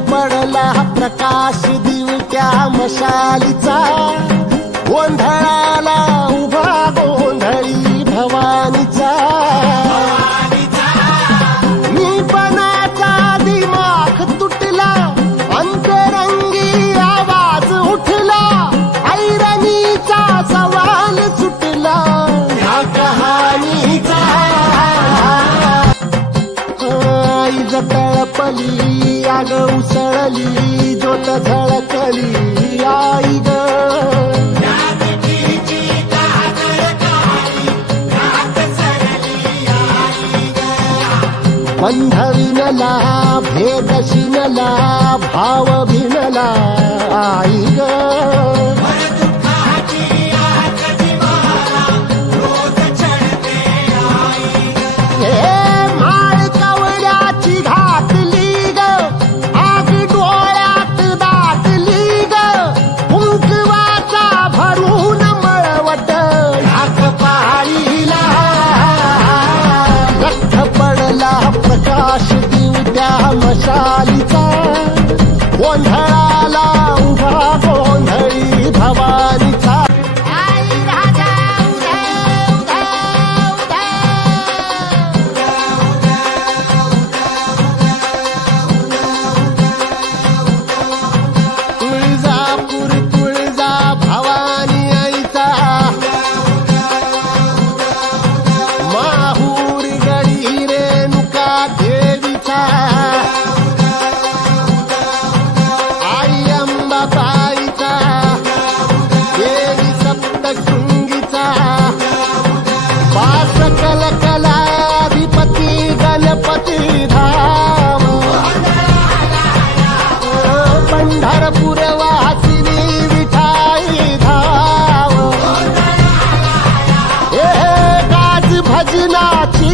पडला प्रकाश दिवट्या मशालीचा, गोंधळाला उभा गोंधळी भवानीचा। मीपणाचा दिमाग तुटला, अंतरंगी आवाज उठला, ऐरणीचा सवाल सुटला या कहाणीचा। आईज तळपली, आग उसळली, ज्योत झळकली, आई ग बंध विनला, भेद शिनला, भाव भिनला, आई ग माळ कवड्याची घातली ग, आग डोळ्यात दाटली ग, कुंकवाचा भरून मळवट ह्याक पाळीला। लख पडला प्रकाश दिवट्या मशालीचा, गोंधळाला उभा गोंधळी भवानीचा। तुळजापूर तुळजा भवानी आईचा, माहूर गडी रेणुका देवीचा, आई अंबाबाईचा, देवी सप्तशृंगीचा, पाच कलकलाधिपती गणपती धाम, पंढरपूर वासिनी विठाई धाम, गाज भजनाची